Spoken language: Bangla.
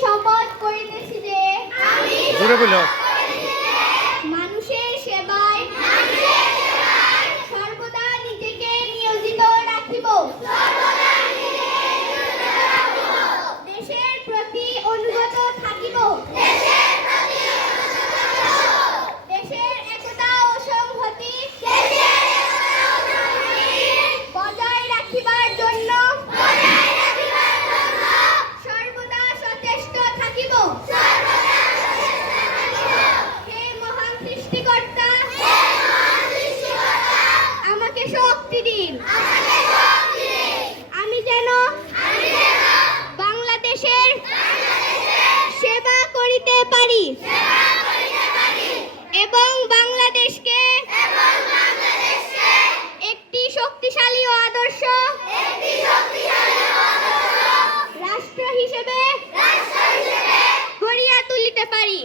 শপথ করিতেছি যে জোরে বলো। মানুষের সেবায় সর্বদা নিজেকে নিয়োজিত রাখিব। দেশের প্রতি অনুগত থাকিব। দেশের একতা ও সংহতি বজায় রাখিবার জন্য সর্বদা সচেষ্ট থাকিব। হে মহান সৃষ্টিকর্তা, আমাকে শক্তি দিন। আমি যেন বাংলাদেশের সেবা করিতে পারি এবং বাংলাদেশকে একটি শক্তিশালী ও আদর্শ রাষ্ট্র হিসেবে গড়িয়া তুলিতে পারি।